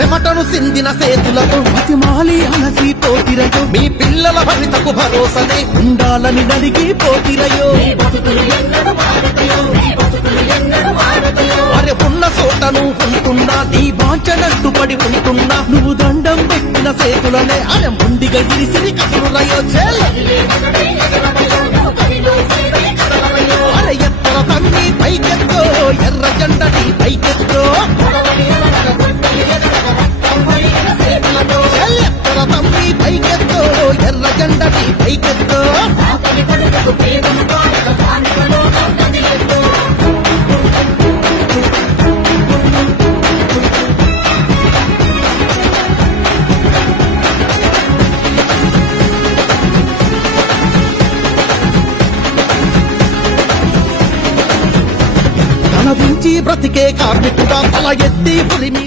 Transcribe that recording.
చెమటను సిందిన సేతులతో బతిమాలి అలసి పోతిరయో మీ పిల్లల భవితకు భరోసనే ఉండాలని నడిగి పోతిరయో అరే ఉన్న చోటను ఉంటున్నా నీ బాంచనట్టు పడి ఉంటున్నా నువ్వు దండం పెట్టిన సేతులనే అరే ముండిగా గిరిసిరి కదులురయో చెల్ అరే ఎత్తర తమ్మి పైకెత్తో ఎర్ర జెండని పైకెత్తో చెల్ ఎత్తర తమ్మి పైకెత్తో ఎర్ర జెండని పైకెత్తో తలదించి బ్రతికే కార్మికుడా తల ఎత్తి పులిమి